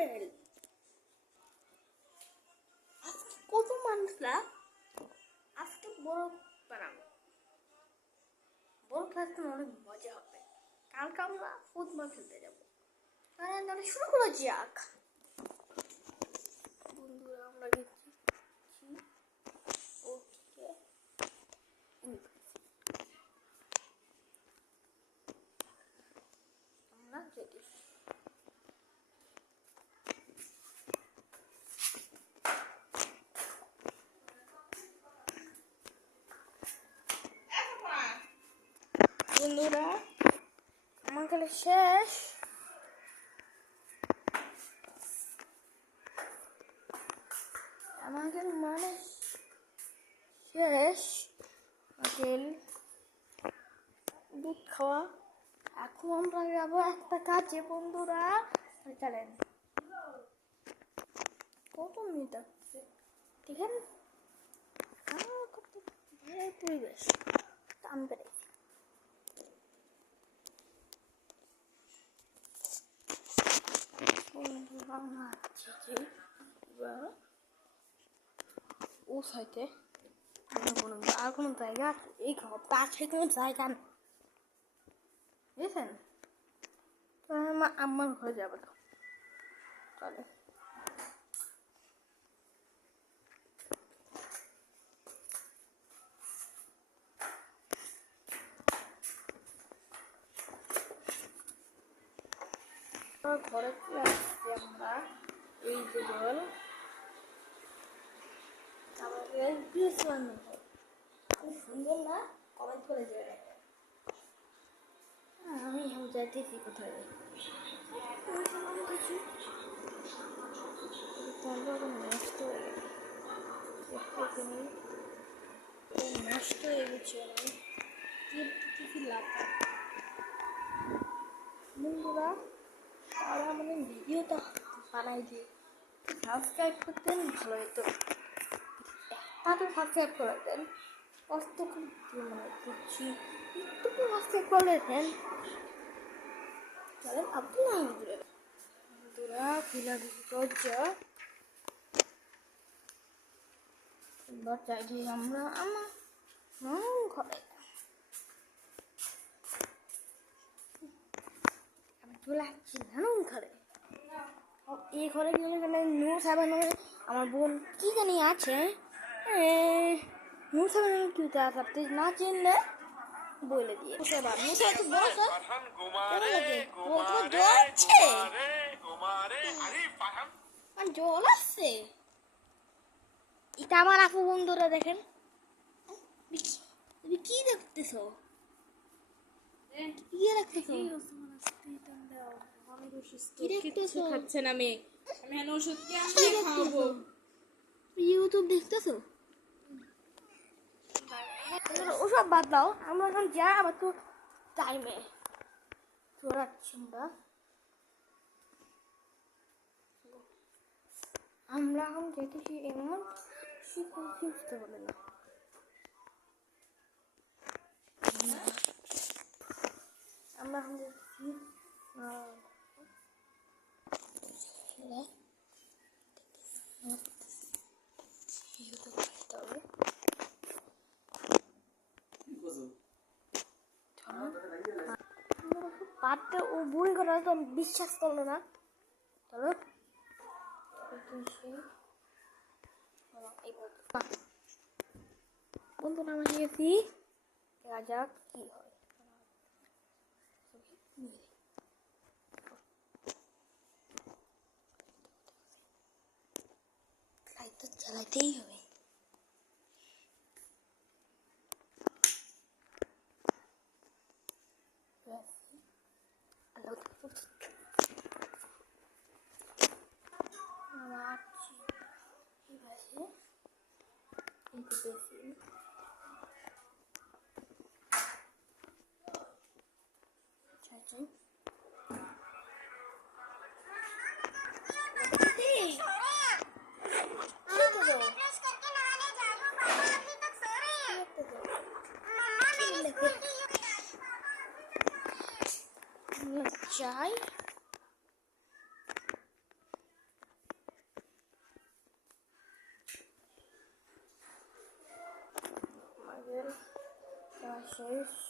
Level. আজকে কত মানুষরা আজকে বড় বানাবো, বড় ক্লাসটা অনেক মজা হবে। কালকে আমরা ফুটবল খেলতে যাবো। তাহলে শুরু করা যাক। বন্ধুরা আমরা গেছি ওকে আমরা রেডি। বন্ধুরা আমার খেলা শেষ। আমাদের মানে শেষ হোটেল দুধ খাওয়া। এখন আমরা যাবো একটা কাজে। বন্ধুরা চলেন। কত মিনিট আছে ঠিক আছে? পরিবেশ টান পেরে ও সাইতে আর কোনো জায়গা এই পাশে কোনো জায়গা নেই বুঝেছেন? আমার ঘরে যাবে তো চলে। ঘরে চলে আসছি আমরা। এই যে বল আমাদের পিস বানাবো। খুব সুন্দর না? কমেন্ট করে যাবে। আমি যাইতেছি কোথায় নষ্ট হয়ে গেছে, নষ্ট হয়ে গেছে। বন্ধুরা আর আমাদের ভিডিওটা বানাই দিয়ে সাবস্ক্রাইব করতেন ভালো হতো। তাতে সাবস্ক্রাইব করে দেন। কষ্ট করছি একটু সাবস্ক্রাইব করে দেন। চলেন আপনি না বন্ধুরা ফিলার দরজা দরজায় গিয়ে আমরা আমার ঘরে আমি চলে আসছি নানুন ঘরে। এই ঘরে গেলে নূর সাহেব আমার বোন কি জানি আছে। নূর সাহেব কি আপনি না চিনলে বলে দিয়ে জল আসছে। এটা আমার আপু। বন্ধুরা দেখেন তুমি কি দেখতেছ? কি দেখতেছ? খাচ্ছেন আমি ওষুধ খাবো। ইউটিউব দেখতেছো? ওসব বাদ দাও। আমরা এখন যা আবার তো টাইমে চড়াচ্ছি আমরা এখন যেতেছি এমন বুঝতে পারে না। আমরা এখন যাচ্ছি পাঠটা ও বুড়ি করা তো বিশ্বাস করলো না। চলো বন্ধুরা আমরা গেছি। দেখা যাক কি হয়। লাইট তো জ্বালাইতেই হবে। যাই শেষ